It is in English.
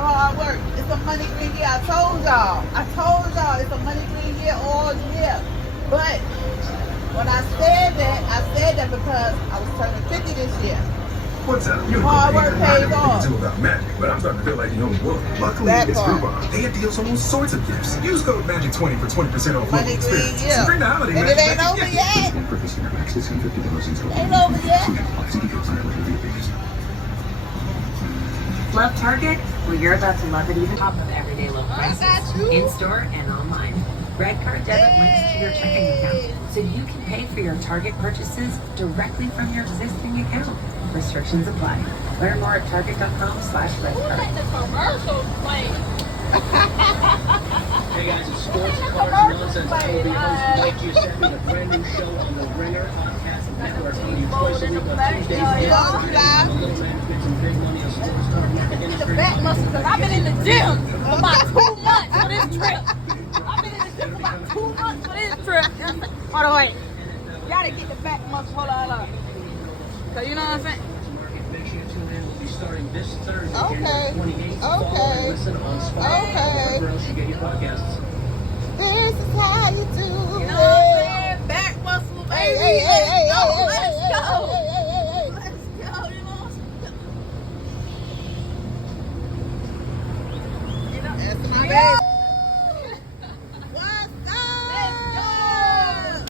hard work. It's a money green year. I told y'all it's a money green year all year. But when I said that because I was turning 50 this year. What's up? You Hard work pays off. do about magic, but I'm starting to feel like you know the world. Luckily, it's Groupon. They have deals on all sorts of gifts. Use code MAGIC20 for 20% off money green year. Bring the holiday And it ain't over yet. Ain't over yet. Love Target? Well, you're about to love it even top of everyday low prices. In-store and online. Red Card debit links to your checking account, so you can pay for your Target purchases directly from your existing account. Restrictions apply. Learn more at target.com/redcard. The commercials playing. Hey guys, it's Sports Cars Nonsense. I will be hosting Mike Giuseppe, a brand new show on the Ringer Podcast Network. Twice a week on Tuesdays. The little man who gets some big money on sports car market industry. The back muscle, because I've been in the gym for about 2 months for this trip. I've been in the gym for about 2 months for this trip. Hold on, wait. Gotta get the back muscle. Hold on. So you know what I'm saying? Make sure you tune in. We'll be starting this Thursday, Okay. January 28th. Follow and listen on Spotify. Okay. Wherever else you get your podcasts. This is how you do You know what I'm it. saying? Back muscle, baby. Hey, Let's go.